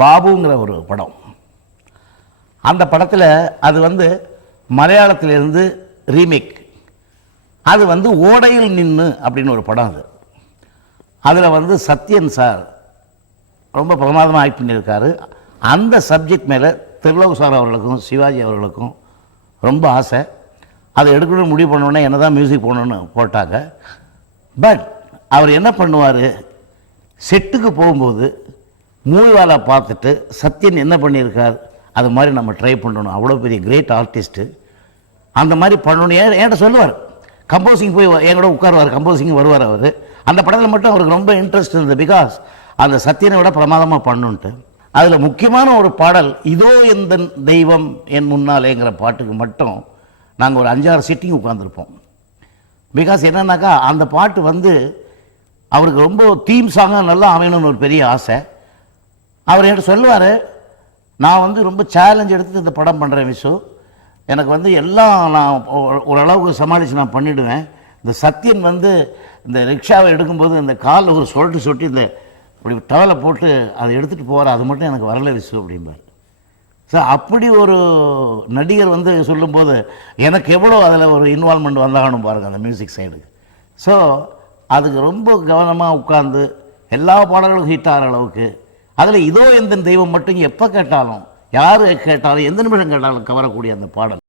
பாபுங்கிற ஒரு படம். அந்த படத்தில் அது வந்து மலையாளத்திலிருந்து ரீமேக். அது வந்து ஓடையில் நின்று அப்படின்னு ஒரு படம். அதில் வந்து சத்யன் சார் ரொம்ப பிரமாதமாக ஆக்ட் பண்ணியிருக்காரு. அந்த சப்ஜெக்ட் மேலே திருலோக் சார் அவர்களுக்கும் சிவாஜி அவர்களுக்கும் ரொம்ப ஆசை. அதை எடுக்கணும்னு முடிவு பண்ணோன்னே என்ன தான் மியூசிக் போடணுன்னு போட்டாங்க. பட் அவர் என்ன பண்ணுவார், செட்டுக்கு போகும்போது மூவிவாலா பார்த்துட்டு சத்யன் என்ன பண்ணியிருக்கார் அது மாதிரி நம்ம ட்ரை பண்ணணும், அவ்வளோ பெரிய கிரேட் ஆர்டிஸ்ட்டு, அந்த மாதிரி பண்ணணும் என்கிட்ட சொல்லுவார். கம்போசிங் போய் என்கூட உட்காருவார், கம்போசிங் வருவார் அவர். அந்த படத்தில் மட்டும் அவருக்கு ரொம்ப இன்ட்ரெஸ்ட் இருந்தது. பிகாஸ் அந்த சத்யனை விட பிரமாதமாக பண்ணுன்ட்டு. அதில் முக்கியமான ஒரு பாடல் இதோ எந்த தெய்வம் என் முன்னாலேங்கிற பாட்டுக்கு மட்டும் நாங்கள் ஒரு 5-6 சிட்டிங் உட்காந்துருப்போம். பிகாஸ் என்னன்னாக்கா அந்த பாட்டு வந்து அவருக்கு ரொம்ப தீம் சாங்காக நல்லா அமையணும்னு ஒரு பெரிய ஆசை. அவர் என்கிட்ட சொல்லுவார், நான் வந்து ரொம்ப சேலஞ்ச் எடுத்து இந்த படம் பண்ணுறேன் விசு, எனக்கு வந்து எல்லாம் நான் ஓரளவுக்கு சமாளித்து நான் பண்ணிவிடுவேன். இந்த சத்யன் வந்து இந்த ரிக்ஷாவை எடுக்கும்போது இந்த காலில் ஒரு சொட்டி இந்த இப்படி டவலை போட்டு அதை எடுத்துகிட்டு போகிற அது மட்டும் எனக்கு வரல விசு அப்படிம்பார். ஸோ அப்படி ஒரு நடிகர் வந்து சொல்லும்போது எனக்கு எவ்வளோ அதில் ஒரு இன்வால்மெண்ட் வந்தாகணும் பாருங்கள் அந்த மியூசிக் சைடுக்கு. ஸோ அதுக்கு ரொம்ப கவனமாக உட்காந்து எல்லா பாடல்களும் ஹிட் ஆகிற அளவுக்கு, அதில் இதோ எந்த தெய்வம் மட்டும் எப்போ கேட்டாலும் யார் கேட்டாலும் எந்த நிமிஷம் கேட்டாலும் கவரக்கூடிய அந்த பாடல்.